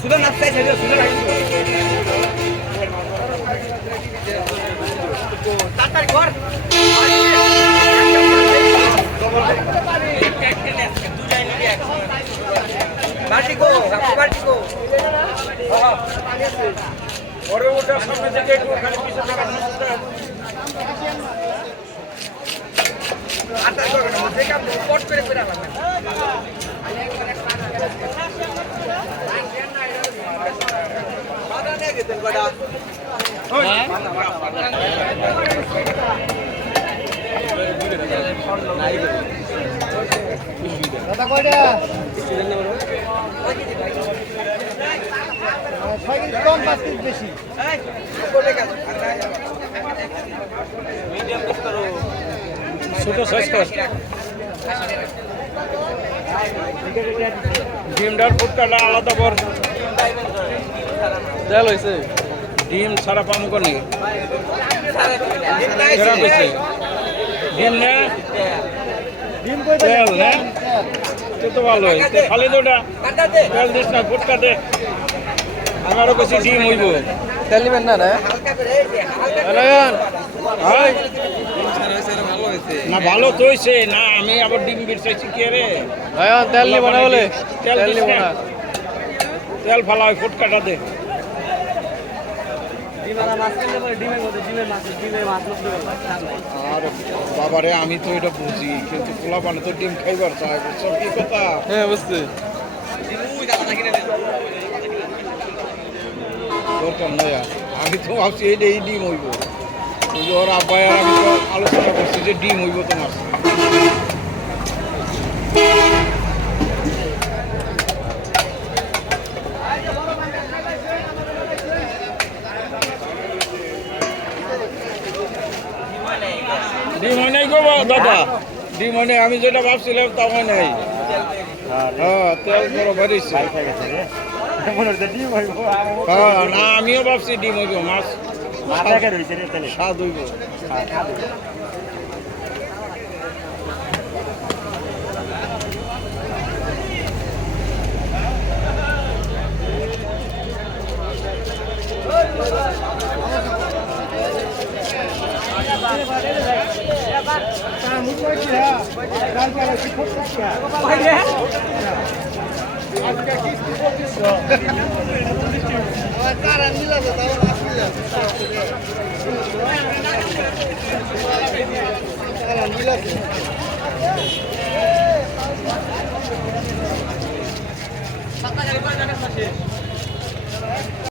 সুদা নাস্তায় ছেড়ে সুদা রাখি তাড়াতাড়ি কর বাটিকো বাটিকো ওরে ওটার সামনে থেকে একটু খালি পিছনে টাকা নষ্ট আটা করে না থেকে আপনি পট করে করে রাখবেন সাদা নিয়ে গেছেন বড়া হ্যাঁ দাদা কয়টা 6 কেজি কম 5 কেজি বেশি মিডিয়াম পিস করো ছোট সাইজ কর ডিমটার ফুটকাটা আলাদা কর তেল হয়েছে ডিম সারা পাম করে ডিম না তেল না তো ভালো হয়েছে খালি দুটা তেল দিস না ফুটকা দে আমারও কিছু ডিম হইব তেল নেবেন না না না ভালো তো হয়েছে না আমি আবার ডিম বিরসাইছি কি রে তেল নিব না বলে তেল নিব না তেল ফালা হয় ফুটকাটা দে আর বাবারে আমি তো এটা বুঝি কিন্তু খোলা পানি তো ডিম খাইবার চাই সব কি কথা হ্যাঁ বুঝছি দরকার নয় আমি তো ভাবছি এই ডিম হইব কিন্তু ওর আব্বাই আর আমি তো আলোচনা করছি যে ডিম হইব তোমার ডিম হয় নাই গো দাদা ডিম হয় নাই আমি যেটা ভাবছিলাম তা হয় নাই হ্যাঁ তেল বড় বেরিয়েছে হ্যাঁ না আমিও ভাবছি ডিম হইব মাছ স্বাদ হইব সাতটা গাড়ি